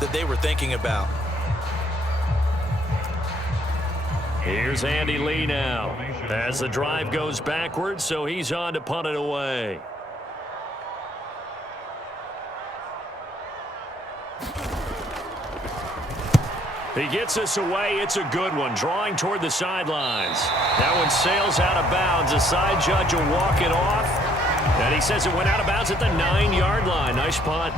that they were thinking about. Here's Andy Lee now as the drive goes backwards, so he's on to punt it away. He gets us away. It's a good one, drawing toward the sidelines. That one sails out of bounds. The side judge will walk it off, and he says it went out of bounds at the 9-yard line. Nice punt.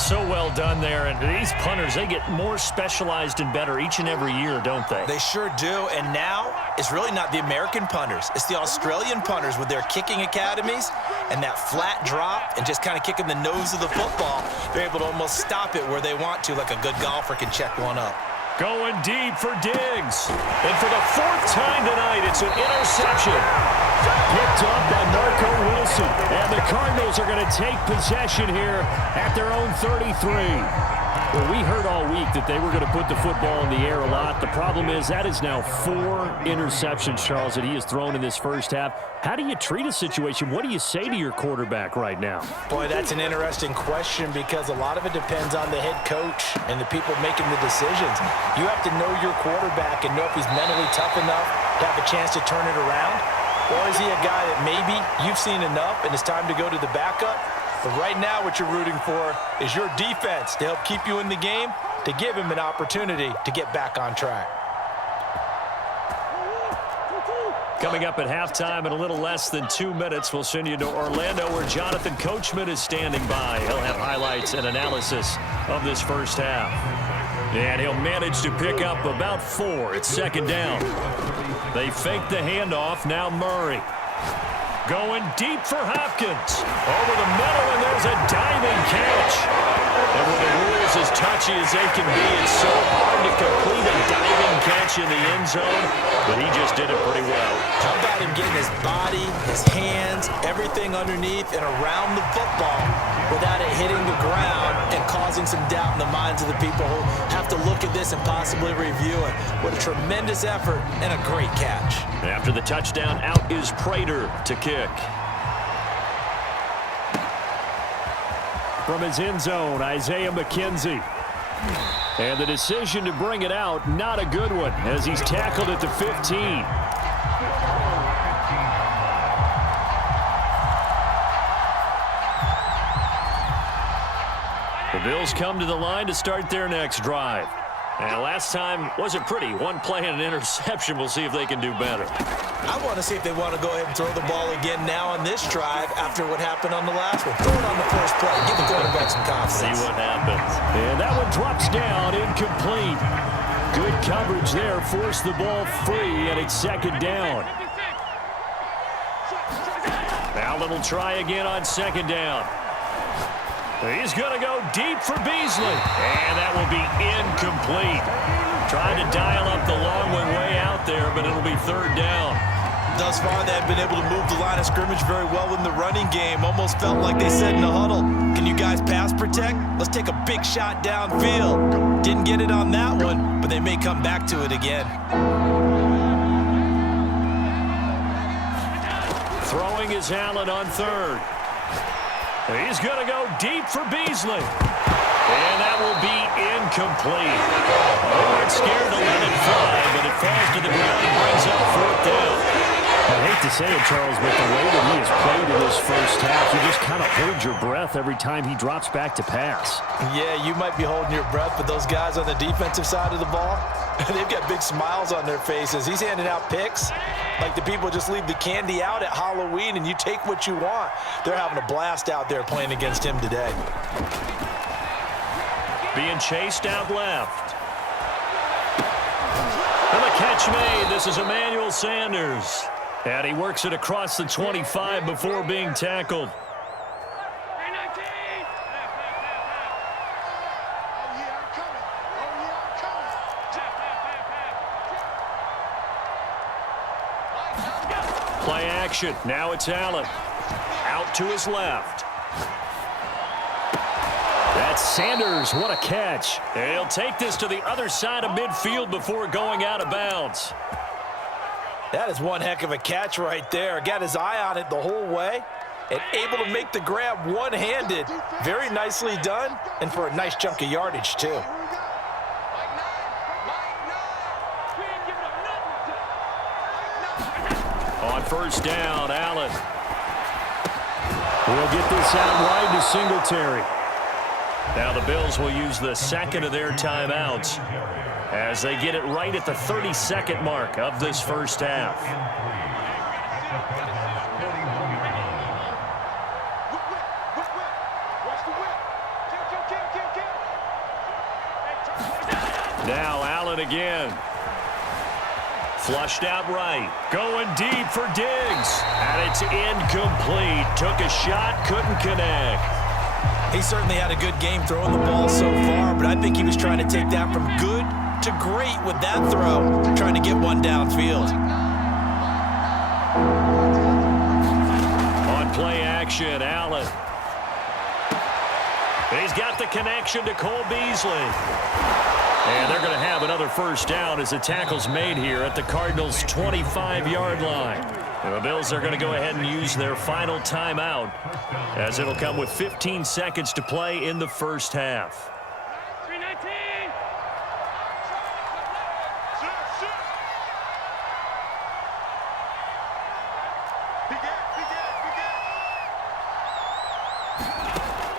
So well done there. And these punters, they get more specialized and better each and every year, don't they? They sure do. And now it's really not the American punters. It's the Australian punters with their kicking academies and that flat drop and just kind of kicking the nose of the football. They're able to almost stop it where they want to, like a good golfer can check one up. Going deep for Diggs. And for the 4th time tonight, it's an interception. Picked up by Marco Wilson. And the Cardinals are going to take possession here at their own 33. Well, we heard all week that they were going to put the football in the air a lot. The problem is that is now 4 interceptions, Charles, that he has thrown in this first half. How do you treat a situation? What do you say to your quarterback right now? Boy, that's an interesting question because a lot of it depends on the head coach and the people making the decisions. You have to know your quarterback and know if he's mentally tough enough to have a chance to turn it around. Or is he a guy that maybe you've seen enough and it's time to go to the backup? But right now what you're rooting for is your defense to help keep you in the game, to give him an opportunity to get back on track. Coming up at halftime in a little less than 2 minutes, we'll send you to Orlando where Jonathan Coachman is standing by. He'll have highlights and analysis of this first half. And he'll manage to pick up about 4. It's 2nd down. They fake the handoff. Now Murray. Going deep for Hopkins. Over the middle, and there's a diving catch. And with the rules as touchy as they can be, it's so hard to complete a diving catch in the end zone, but he just did it pretty well. How about him getting his body, his hands, everything underneath and around the football without it hitting the ground and causing some doubt in the minds of the people who have to look at this and possibly review it. What a tremendous effort and a great catch. After the touchdown, out is Prater to kick. From his end zone, Isaiah McKenzie. And the decision to bring it out, not a good one, as he's tackled at the 15. The Bills come to the line to start their next drive. And last time wasn't pretty. 1 play and an interception. We'll see if they can do better. I want to see if they want to go ahead and throw the ball again now on this drive after what happened on the last one. Throw it on the first play. Give the quarterback some confidence. See what happens. And that one drops down, incomplete. Good coverage there. Forced the ball free, and it's 2nd down. Allen will try again on 2nd down. He's going to go deep for Beasley. And that will be incomplete. Trying to dial up the long one way out there, but it'll be 3rd down. Thus far, they have been able to move the line of scrimmage very well in the running game. Almost felt like they said in the huddle, can you guys pass protect? Let's take a big shot downfield. Didn't get it on that one, but they may come back to it again. Throwing is Allen on 3rd. He's going to go deep for Beasley. And that will be incomplete. They weren't scared to let it fly, but it falls to the ground and brings up 4th down. I hate to say it, Charles, but the way that he has played in this first half, you just kind of hold your breath every time he drops back to pass. Yeah, you might be holding your breath, but those guys on the defensive side of the ball, they've got big smiles on their faces. He's handing out picks like the people just leave the candy out at Halloween and you take what you want. They're having a blast out there playing against him today. Being chased out left. And the catch made. This is Emmanuel Sanders. And he works it across the 25 before being tackled. Play action. Now it's Allen. Out to his left. That's Sanders. What a catch. And he'll take this to the other side of midfield before going out of bounds. That is one heck of a catch right there. Got his eye on it the whole way. and able to make the grab one-handed. Very nicely done, and for a nice chunk of yardage, too. On first down, Allen will get this out wide to Singletary. Now the Bills will use the second of their timeouts as they get it right at the 30-second mark of this first half. Now Allen again. Flushed out right. Going deep for Diggs. And it's incomplete. Took a shot, couldn't connect. He certainly had a good game throwing the ball so far, but I think he was trying to take that from good to great with that throw, trying to get one downfield. On play action, Allen. He's got the connection to Cole Beasley. And they're going to have another first down as the tackle's made here at the Cardinals' 25-yard line. And the Bills are going to go ahead and use their final timeout as it'll come with 15 seconds to play in the first half.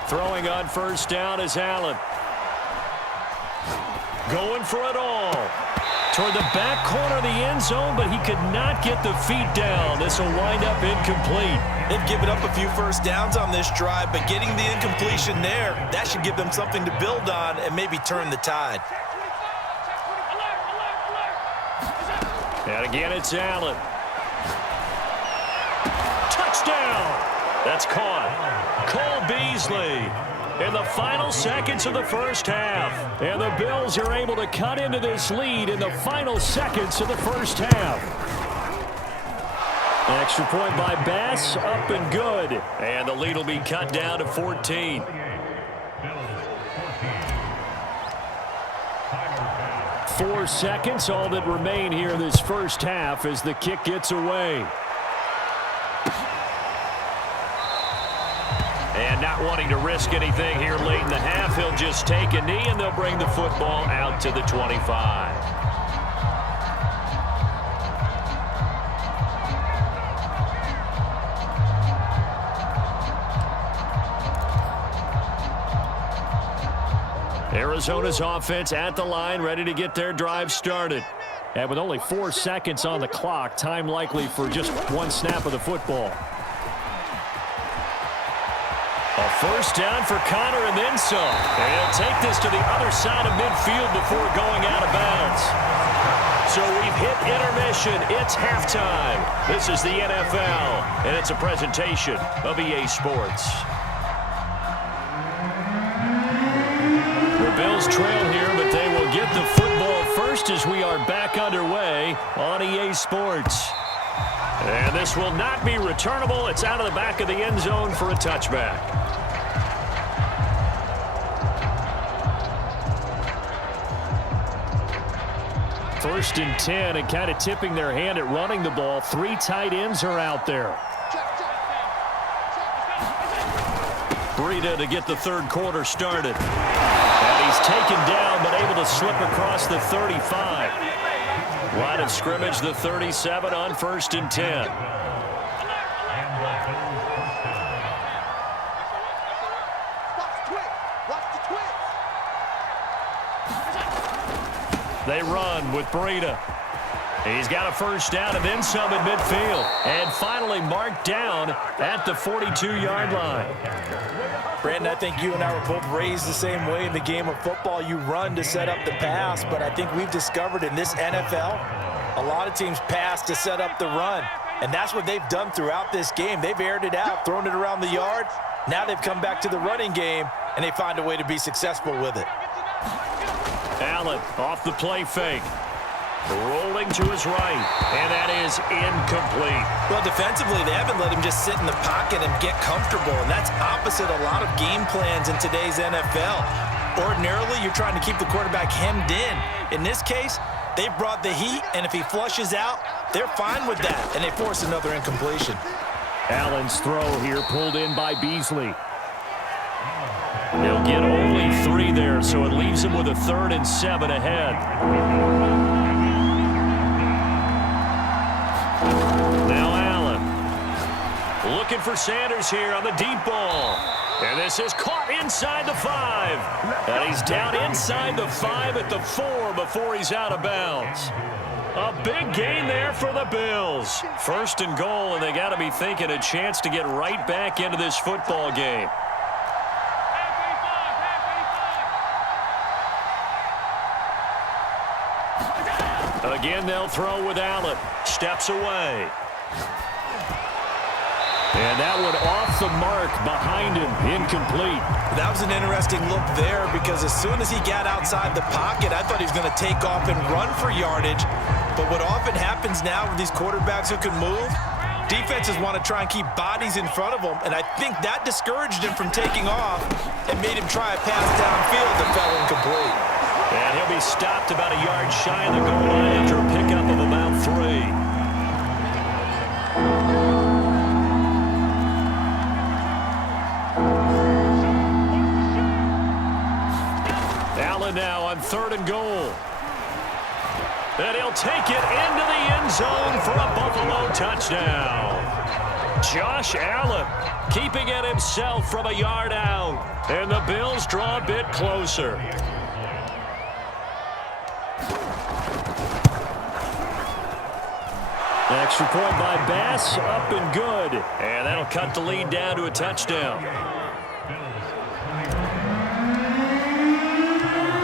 Throwing on first down is Allen. Going for it all. Toward the back corner of the end zone, but he could not get the feet down. This will wind up incomplete. They've given up a few first downs on this drive, but getting the incompletion there, that should give them something to build on and maybe turn the tide. And again, it's Allen. Touchdown! That's caught. Cole Beasley in the final seconds of the first half. And the Bills are able to cut into this lead in the final seconds of the first half. An extra point by Bass, up and good. And the lead will be cut down to 14. Four seconds, all that remain here in this first half as the kick gets away. And not wanting to risk anything here late in the half, he'll just take a knee and they'll bring the football out to the 25. Arizona's offense at the line, ready to get their drive started. And with only 4 seconds on the clock, time likely for just one snap of the football. A first down for Connor and then some. And he'll take this to the other side of midfield before going out of bounds. So we've hit intermission. It's halftime. This is the NFL, and it's a presentation of EA Sports. The Bills trail here, but they will get the football first as we are back underway on EA Sports. And this will not be returnable. It's out of the back of the end zone for a touchback. First and 10, and kind of tipping their hand at running the ball. 3 tight ends are out there. Breida to get the third quarter started. And he's taken down, but able to slip across the 35. Line of scrimmage, the 37 on first and 10. They run with Breida. He's got a first down and then some at midfield. And finally marked down at the 42-yard line. Brandon, I think you and I were both raised the same way in the game of football. You run to set up the pass, but I think we've discovered in this NFL, a lot of teams pass to set up the run. And that's what they've done throughout this game. They've aired it out, thrown it around the yard. Now they've come back to the running game, and they find a way to be successful with it. Allen off the play fake. Rolling to his right, and that is incomplete. Well, defensively, they haven't let him just sit in the pocket and get comfortable, and that's opposite a lot of game plans in today's NFL. Ordinarily, you're trying to keep the quarterback hemmed in. In this case, they've brought the heat, and if he flushes out, they're fine with that, and they force another incompletion. Allen's throw here pulled in by Beasley. He'll get only 3 there, so it leaves him with a 3rd and 7 ahead. Now Allen. Looking for Sanders here on the deep ball. And this is caught inside the 5. And he's down inside the 5 at the 4 before he's out of bounds. A big gain there for the Bills. 1st and goal, and they got to be thinking a chance to get right back into this football game. Again, they'll throw with Allen. Steps away. And that one off the mark behind him. Incomplete. That was an interesting look there because as soon as he got outside the pocket, I thought he was going to take off and run for yardage. But what often happens now with these quarterbacks who can move, defenses want to try and keep bodies in front of them. And I think that discouraged him from taking off and made him try a pass downfield that fell incomplete. And he'll be stopped about a yard shy of the goal line after a pickup of about 3. Allen now on 3rd and goal. And he'll take it into the end zone for a Buffalo touchdown. Josh Allen keeping it himself from a yard out. And the Bills draw a bit closer. Extra point by Bass, up and good. And that'll cut the lead down to a touchdown.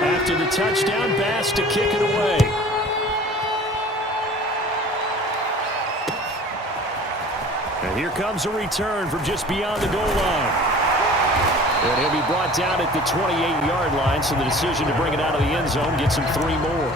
After the touchdown, Bass to kick it away. And here comes a return from just beyond the goal line. And he'll be brought down at the 28-yard line, so the decision to bring it out of the end zone gets him 3 more.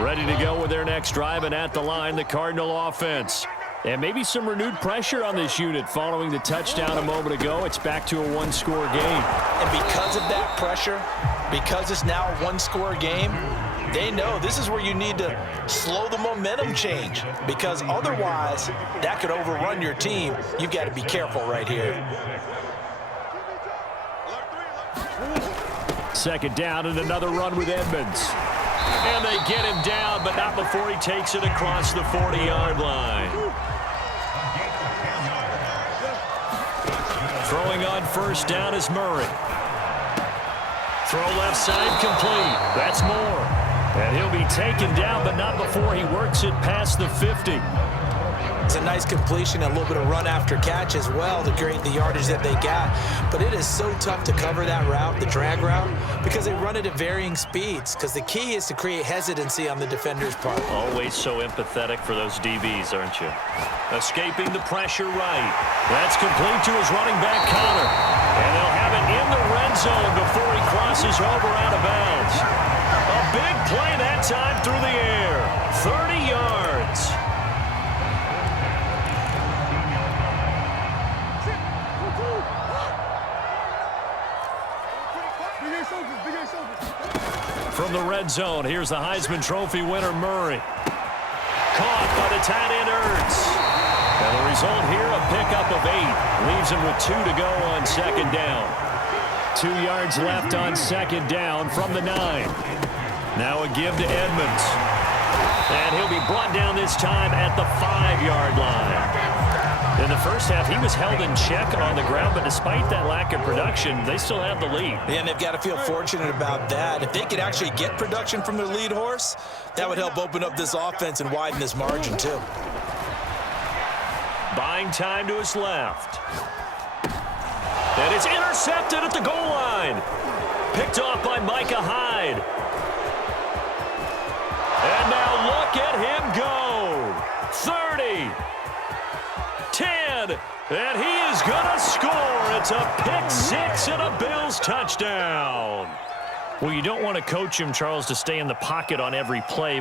Ready to go with their next drive, and at the line, the Cardinal offense. And maybe some renewed pressure on this unit following the touchdown a moment ago. It's back to a 1-score game. And because of that pressure, because it's now a 1-score game, they know this is where you need to slow the momentum change, because otherwise that could overrun your team. You've got to be careful right here. 2nd down and another run with Edmonds. And they get him down, but not before he takes it across the 40-yard line. Throwing on 1st down is Murray. Throw left side complete. That's Moore. And he'll be taken down, but not before he works it past the 50. It's a nice completion, a little bit of run after catch as well to create the yardage that they got. But it is so tough to cover that route, the drag route, because they run it at varying speeds. Because the key is to create hesitancy on the defender's part. Always so empathetic for those DBs, aren't you? Escaping the pressure right. That's complete to his running back Connor. And they'll have it in the red zone before he crosses over out of bounds. A big play that time through the air. 30 yards. From the red zone, here's the Heisman Trophy winner, Murray. Caught by the tight end, Ertz. And the result here, a pickup of 8. Leaves him with 2 to go on 2nd down. 2 yards left on 2nd down from the 9. Now a give to Edmonds. And he'll be brought down this time at the 5-yard line. In the first half, he was held in check on the ground, but despite that lack of production, they still have the lead. And they've got to feel fortunate about that. If they could actually get production from their lead horse, that would help open up this offense and widen this margin too. Buying time to his left. And it's intercepted at the goal line. Picked off by Micah Hyde. And now look at him go. 30. 10, and he is going to score. It's a pick 6 and a Bills touchdown. Well, you don't want to coach him, Charles, to stay in the pocket on every play.